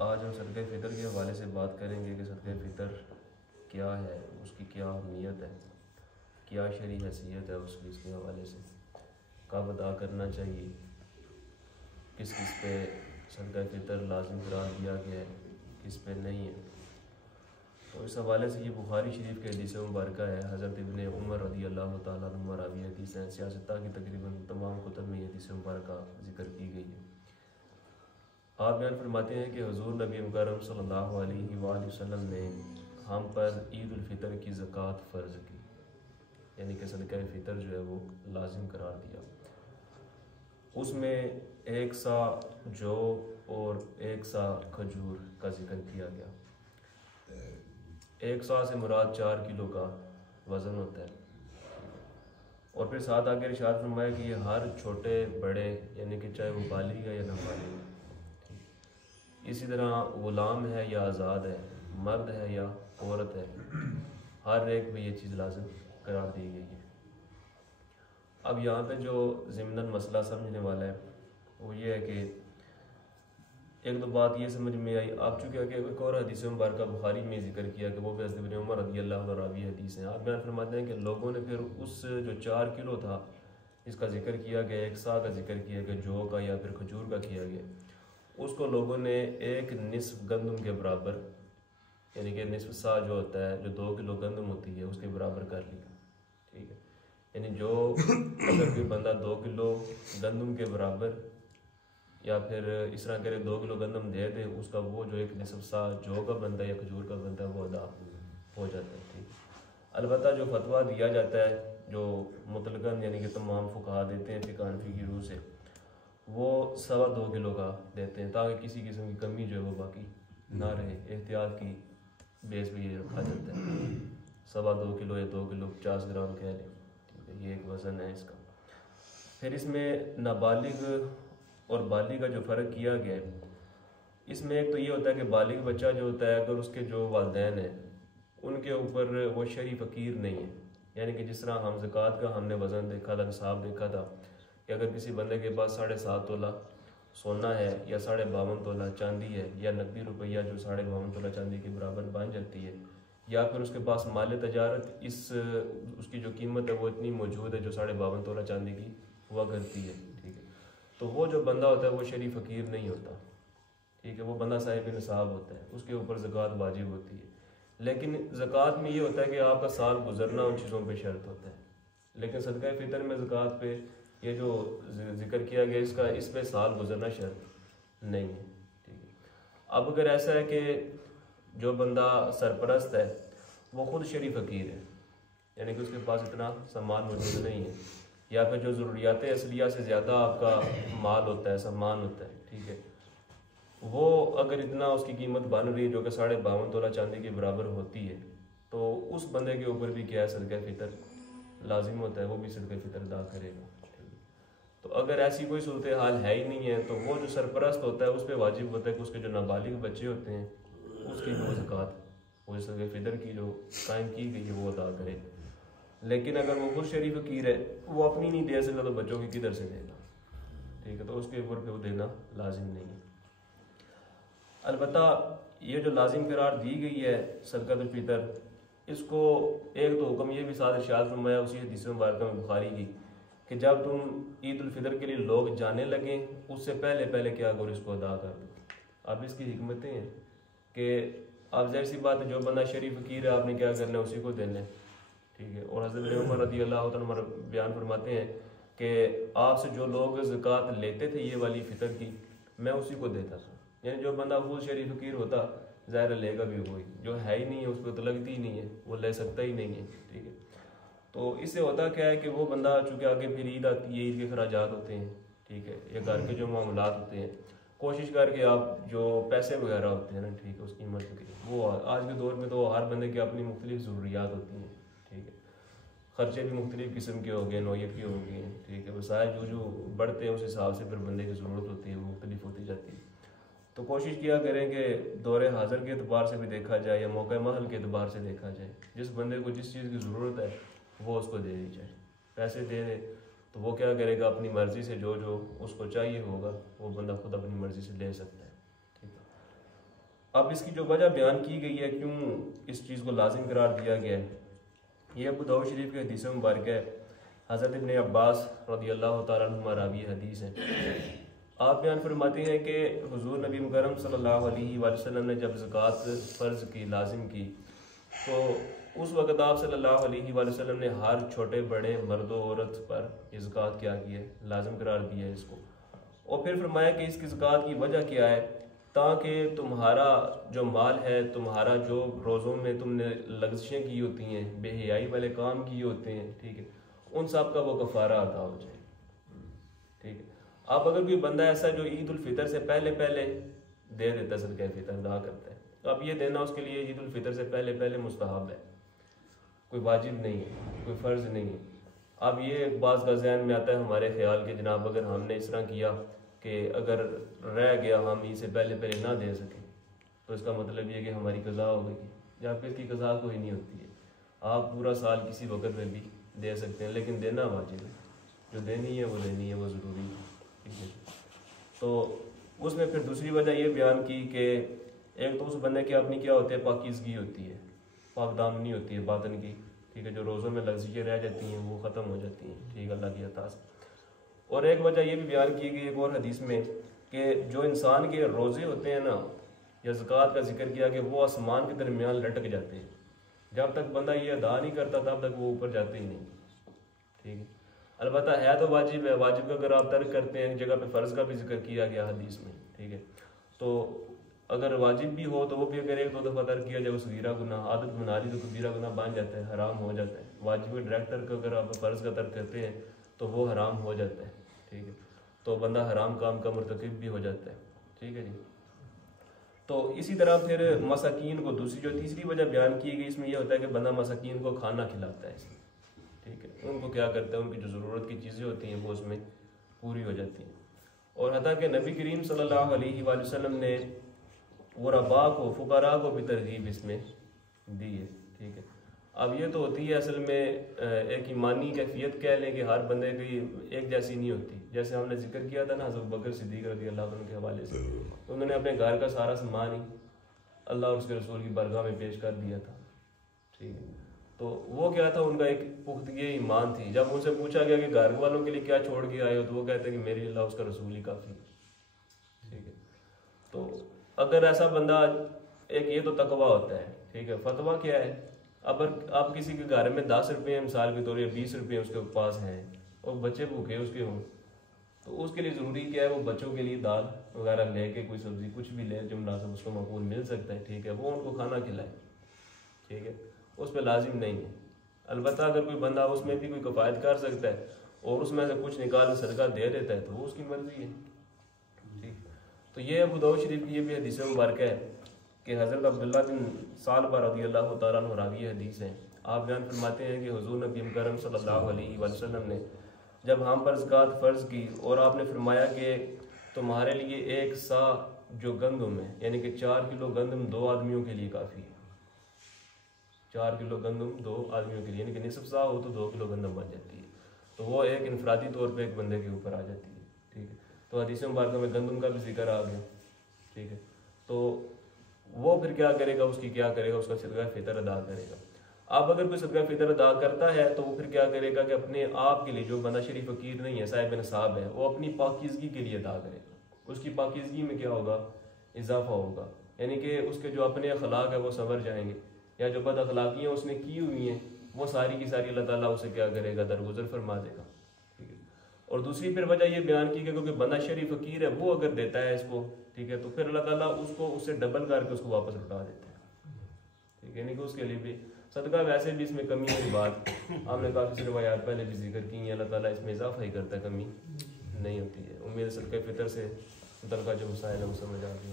آج ہم صدقہ فطر کے حوالے سے بات کریں گے کہ صدقہ فطر کیا ہے، اس کی کیا اہمیت ہے، کیا شرعی حیثیت ہے اس کی، اس کے حوالے سے کب ادا کرنا چاہیے، کس کس پہ صدقہ فطر لازم قرار دیا گیا ہے، کس پہ نہیں ہے۔ تو اس حوالے سے یہ بخاری شریف کے حدیث مبارکہ ہے۔ حضرت ابن عمر رضی اللہ تعالیٰ عنہ راوی حدیث ہیں، سیاستہ کی تقریباً تمام کتب میں یہ حدیث مبارکہ ذکر کی گئی ہے۔ آپ بیان فرماتے ہیں کہ حضور نبی مکرم صلی اللہ علیہ وآلہ وسلم نے ہم پر عید الفطر کی زکوٰۃ فرض کی، یعنی کہ صدقہ فطر جو ہے وہ لازم قرار دیا۔ اس میں 1 سا جو اور 1 سا کھجور کا ذکر کیا گیا۔ 1 سا سے مراد 4 کلو کا وزن ہوتا ہے، اور پھر ساتھ آگے ارشاد فرمایا کہ یہ ہر چھوٹے بڑے یعنی کہ چاہے وہ بالغ ہے یا نابالغ ہے، اسی طرح غلام ہے یا آزاد ہے، مرد ہے یا عورت ہے، ہر ایک پہ یہ چیز لازم قرار دی گئی ہے۔ اب یہاں پہ جو ضمناً مسئلہ سمجھنے والا ہے وہ یہ ہے کہ ایک دو بات یہ سمجھ میں آئی۔ آپ چونکہ کہ ایک اور حدیث مبارکہ بخاری میں ذکر کیا کہ وہ بھی حضرت ابن عمر رضی اللہ عنہ راوی حدیث ہیں۔ آپ بیان فرماتے ہیں کہ لوگوں نے پھر اس جو 4 کلو تھا اس کا ذکر کیا گیا، 1 سا کا ذکر کیا گیا، جو کا یا پھر کھجور کا کیا گیا، اس کو لوگوں نے ایک نصف گندم کے برابر، یعنی کہ نصف سا جو ہوتا ہے، جو 2 کلو گندم ہوتی ہے، اس کے برابر کر لیا۔ ٹھیک ہے، یعنی جو اگر کوئی بندہ 2 کلو گندم کے برابر یا پھر اس طرح کرے 2 کلو گندم دے دے، اس کا وہ جو ایک نصف سا جو کا بنتا ہے یا کھجور کا بنتا ہے وہ ادا ہو جاتا ہے۔ ٹھیک، البتہ جو فتویٰ دیا جاتا ہے جو مطلقاً یعنی کہ تمام فقہا دیتے ہیں فقہ حنفی کی روح سے، وہ 2.25 کلو کا دیتے ہیں تاکہ کسی قسم کی کمی جو ہے وہ باقی نہ رہے، احتیاط کی بیس پہ یہ رکھا جاتا ہے۔ 2.25 کلو یا 2 کلو 50 گرام کہہ لیں، ٹھیک ہے، یہ ایک وزن ہے اس کا۔ پھر اس میں نابالغ اور بالغ کا جو فرق کیا گیا ہے، اس میں ایک تو یہ ہوتا ہے کہ بالغ بچہ جو ہوتا ہے اگر اس کے جو والدین ہیں ان کے اوپر وہ شرعی فقیر نہیں ہے، یعنی کہ جس طرح ہم زکوٰۃ کا ہم نے وزن دیکھا تھا، نصاب دیکھا تھا کہ اگر کسی بندے کے پاس 7.5 تولہ سونا ہے یا 52.5 تولہ چاندی ہے یا نقدی روپیہ جو 52.5 تولہ چاندی کے برابر بن جاتی ہے، یا پھر اس کے پاس مال تجارت اس کی جو قیمت ہے وہ اتنی موجود ہے جو 52.5 تولہ چاندی کی ہوا کرتی ہے، ٹھیک ہے، تو وہ جو بندہ ہوتا ہے وہ شرعی فقیر نہیں ہوتا، ٹھیک ہے، وہ بندہ صاحب نصاب ہوتا ہے، اس کے اوپر زکوٰۃ واجب ہوتی ہے۔ لیکن زکوٰۃ میں یہ ہوتا ہے کہ آپ کا سال گزرنا ان چیزوں پہ شرط ہوتا ہے، لیکن صدقہ فطر میں زکوٰۃ پہ یہ جو ذکر کیا گیا اس پہ سال گزرنا شرط نہیں ہے، ٹھیک ہے۔ اب اگر ایسا ہے کہ جو بندہ سرپرست ہے وہ خود شرعی فقیر ہے، یعنی کہ اس کے پاس اتنا سامان موجود نہیں ہے، یا پھر جو ضروریات اصلیہ سے زیادہ آپ کا مال ہوتا ہے، سامان ہوتا ہے، ٹھیک ہے، وہ اگر اتنا اس کی قیمت بن رہی ہے جو کہ 52.5 تولہ چاندی کے برابر ہوتی ہے، تو اس بندے کے اوپر بھی کیا ہے صدقہ فطر لازم ہوتا ہے، وہ بھی صدقہ فطر ادا کرے گا۔ تو اگر ایسی کوئی صورتحال ہے ہی نہیں ہے تو وہ جو سرپرست ہوتا ہے اس پہ واجب ہوتا ہے کہ اس کے جو نابالغ بچے ہوتے ہیں اس کی جو زکوٰۃ وہ صدقہ فطر کی جو قائم کی گئی ہے وہ ادا کرے۔ لیکن اگر وہ خود شرعی فقیر ہے، وہ اپنی نہیں دے سکتا تو بچوں کی کدھر سے دے گا، ٹھیک ہے، تو اس کے اوپر پہ وہ دینا لازم نہیں ہے۔ البتہ یہ جو لازم قرار دی گئی ہے صدقۃ الفطر، اس کو ایک تو حکم یہ بھی ساتھ ارشاد فرمایا اسی حدیث مبارکہ میں بخاری کی کہ جب تم عید الفطر کے لیے لوگ جانے لگیں اس سے پہلے پہلے کیا کرو، اس کو ادا کر دو۔ اب اس کی حکمتیں ہیں کہ آپ ظاہر سی بات ہے جو بندہ شرعی فقیر ہے آپ نے کیا کرنا ہے، اسی کو دینا ہے، ٹھیک ہے۔ اور حضرت عمر رضی اللہ عنہ بیان فرماتے ہیں کہ آپ سے جو لوگ زکوٰۃ لیتے تھے یہ والی فطر کی، میں اسی کو دیتا تھا، یعنی جو بندہ خود شرعی فقیر ہوتا ظاہر لے گا بھی وہی، جو ہے ہی نہیں ہے اس پہ تو لگتی ہی نہیں ہے، وہ لے سکتا ہی نہیں ہے، ٹھیک ہے۔ تو اس سے ہوتا کیا ہے کہ وہ بندہ چونکہ آگے پھر عید آتی ہے، عید کے اخراجات ہوتے ہیں، ٹھیک ہے، یا گھر کے جو معاملات ہوتے ہیں، کوشش کر کے آپ جو پیسے وغیرہ ہوتے ہیں نا، ٹھیک ہے، اس کی مدد کے وہ آج کے دور میں تو ہر بندے کی اپنی مختلف ضروریات ہوتی ہیں، ٹھیک ہے، خرچے بھی مختلف قسم کے ہو گئے، نوعیت کے ہو گئے، ٹھیک ہے، وسائل جو بڑھتے ہیں اس حساب سے پھر بندے کی ضرورت ہوتی ہے وہ مختلف ہوتی جاتی ہے۔ تو کوشش کیا کریں کہ دور حاضر کے اعتبار سے بھی دیکھا جائے یا موقع محل کے اعتبار سے دیکھا جائے، جس بندے کو جس چیز کی ضرورت ہے وہ اس کو دے دی جائے۔ پیسے دے دے تو وہ کیا کرے گا، اپنی مرضی سے جو اس کو چاہیے ہوگا وہ بندہ خود اپنی مرضی سے لے سکتا ہے، ٹھیک ہے۔ اب اس کی جو وجہ بیان کی گئی ہے کیوں اس چیز کو لازم قرار دیا گیا ہے، یہ ابو داؤد شریف کے حدیث مبارکہ ہے، حضرت ابن عباس رضی اللہ تعالیٰ عنہما راوی حدیث ہیں۔ آپ بیان فرماتے ہیں کہ حضور نبی مکرم صلی اللہ علیہ وآلہ وسلم نے جب زکوٰۃ فرض کی، لازم کی، تو اس وقت آپ صلی اللہ علیہ وآلہ وسلم نے ہر چھوٹے بڑے مرد و عورت پر یہ زکوٰۃ کیا کی ہے، لازم قرار دیا ہے اس کو، اور پھر فرمایا کہ اس کی زکوٰۃ کی وجہ کیا ہے، تاکہ تمہارا جو مال ہے، تمہارا جو روزوں میں تم نے لغزشیں کی ہوتی ہیں، بے حیائی والے کام کیے ہوتے ہیں، ٹھیک ہے، ان سب کا وہ کفارہ ادا ہو جائے، ٹھیک ہے۔ اب اگر کوئی بندہ ایسا جو عید الفطر سے پہلے دے دیتا ہے، صدقہ فطر ادا کرتا ہے، تو اب یہ دینا اس کے لیے عید الفطر سے پہلے مستحب ہے، کوئی واجب نہیں ہے، کوئی فرض نہیں ہے۔ اب یہ بعض کا ذہن میں آتا ہے ہمارے خیال کے، جناب اگر ہم نے اس طرح کیا کہ اگر رہ گیا ہم عید سے پہلے نہ دے سکیں تو اس کا مطلب یہ کہ ہماری قضا ہو گئی، جبکہ اس کی قضا کوئی نہیں ہوتی ہے، آپ پورا سال کسی وقت میں بھی دے سکتے ہیں، لیکن دینا واجب ہے، جو دینی ہے وہ ضروری ہے، ٹھیک ہے۔ تو اس میں پھر دوسری وجہ یہ بیان کی کہ ایک تو اس بندے کی اپنی کیا ہوتی ہے، پاکیزگی ہوتی ہے، پاک دامنی ہوتی ہے باطن کی، ٹھیک ہے، جو روزوں میں لغزشیں رہ جاتی ہیں وہ ختم ہو جاتی ہیں، ٹھیک ہے، اللہ کی عطا سے۔ اور ایک وجہ یہ بھی بیان کی گئی ایک اور حدیث میں کہ جو انسان کے روزے ہوتے ہیں نا، یا زکوٰۃ کا ذکر کیا کہ وہ آسمان کے درمیان لٹک جاتے ہیں، جب تک بندہ یہ ادا نہیں کرتا تب تک وہ اوپر جاتے ہی نہیں، ٹھیک ہے۔ البتہ ہے تو واجب ہے، واجب کا اگر آپ ترک کرتے ہیں، ایک جگہ پہ فرض کا بھی ذکر کیا گیا حدیث میں، ٹھیک ہے، تو اگر واجب بھی ہو تو وہ بھی اگر ایک دو دفعہ ترک کیا جائے وہ صغیرہ گناہ، عادت بنا لی تو کبیرہ گناہ بن جاتا ہے، حرام ہو جاتا ہے۔ واجب کے ڈائریکٹر کو اگر آپ فرض کا ترک کرتے ہیں تو وہ حرام ہو جاتا ہے، ٹھیک ہے، تو بندہ حرام کام کا مرتکب بھی ہو جاتا ہے، ٹھیک ہے جی۔ تو اسی طرح پھر مساکین کو تیسری وجہ بیان کی گئی، اس میں یہ ہوتا ہے کہ بندہ مساکین کو کھانا کھلاتا ہے اس میں، ٹھیک ہے، ان کو کیا کرتا ہے، ان کی جو ضرورت کی چیزیں ہوتی ہیں وہ اس میں پوری ہو جاتی ہیں۔ اور حتیٰ کہ نبی کریم صلی اللہ علیہ وآلہ وسلم نے غرباء کو، فقراء کو بھی ترغیب اس میں دی ہے، ٹھیک ہے۔ اب یہ تو ہوتی ہے اصل میں ایک ایمانی کیفیت کہہ لیں کہ ہر بندے کی ایک جیسی نہیں ہوتی، جیسے ہم نے ذکر کیا تھا نا حضرت بکر صدیق رضی اللہ عنہ کے حوالے سے، انہوں نے اپنے گھر کا سارا سامان ہی اللہ اور اس کے رسول کی بارگاہ میں پیش کر دیا تھا، ٹھیک ہے۔ تو وہ کیا تھا، ان کا ایک پختگی ایمان تھی۔ جب ان سے پوچھا گیا کہ گھر والوں کے لیے کیا چھوڑ کے آئے ہو، تو وہ کہتے ہیں کہ میری اللہ اس کا رسول ہی کافی، ٹھیک ہے۔ تو اگر ایسا بندہ، ایک یہ تو تقویٰ ہوتا ہے، ٹھیک ہے، فتویٰ کیا ہے، اب آپ کسی کے گھر میں 10 روپے مثال کے طور یا 20 روپے اس کے پاس ہیں اور بچے بھوکے اس کے ہوں، تو اس کے لیے ضروری کیا ہے، وہ بچوں کے لیے دال وغیرہ لے کے، کوئی سبزی کچھ بھی لے جو مناسب اس کو مقبول مل سکتا ہے، ٹھیک ہے، وہ ان کو کھانا کھلائے، ٹھیک ہے، اس پہ لازم نہیں ہے۔ البتہ اگر کوئی بندہ اس میں بھی کوئی کفایت کر سکتا ہے اور اس میں سے کچھ نکال صدقہ دے دیتا ہے تو وہ اس کی مرضی ہے، ٹھیک۔ تو یہ ابو داؤد شریف کی یہ بھی حدیث مبارکہ ہے کہ حضرت عبداللہ بن ثعلبہ رضی اللہ تعالیٰ عنہ راوی حدیث ہیں، آپ بیان فرماتے ہیں کہ حضور نبی مکرم صلی اللہ علیہ وآلہ وسلم نے جب ہم پر زکوٰۃ فرض کی اور آپ نے فرمایا کہ تمہارے لیے 1 سا جو گندم ہے، یعنی کہ 4 کلو گندم 2 آدمیوں کے لیے کافی ہے، 4 کلو گندم 2 آدمیوں کے لیے، یعنی کہ نصف سا ہو تو 2 کلو گندم بن جاتی ہے، تو وہ ایک انفرادی طور پہ ایک بندے کے اوپر آ جاتی ہے، ٹھیک ہے۔ تو حدیث مبارکہ میں گندم کا بھی ذکر آ گیا، ٹھیک ہے۔ تو وہ پھر کیا کرے گا، اس کی کیا کرے گا، اس کا صدقہ فطر ادا کرے گا۔ اب اگر کوئی صدقہ فطر ادا کرتا ہے تو وہ پھر کیا کرے گا کہ اپنے آپ کے لیے، جو بندہ شریف فقیر نہیں ہے، صاحب نصاب ہے، وہ اپنی پاکیزگی کے لیے ادا کرے گا، اس کی پاکیزگی میں کیا ہوگا، اضافہ ہوگا، یعنی کہ اس کے جو اپنے اخلاق ہے وہ سنور جائیں گے، یا جو بد اخلاقیاں اس نے کی ہوئی ہیں وہ ساری کی ساری اللہ تعالیٰ اسے کیا کرے گا، درگزر فرما دے گا، ٹھیک ہے۔ اور دوسری پھر وجہ یہ بیان کی کہ کیونکہ بندہ شریف فقیر ہے، وہ اگر دیتا ہے اس کو، ٹھیک ہے، تو پھر اللہ تعالیٰ اس کو اس سے ڈبل کر کے اس کو واپس لوٹا دیتا ہے، ٹھیک ہے، یعنی کہ اس کے لیے بھی صدقہ، ویسے بھی اس میں کمی کی بات ہم نے کافی سی روایات پہلے بھی ذکر کی ہیں، اللہ تعالیٰ اس میں اضافہ ہی کرتا ہے، کمی نہیں ہوتی ہے۔ امید صدقہ فطر سے متعلقہ جو مسائل ہیں وہ سمجھ آ گئی۔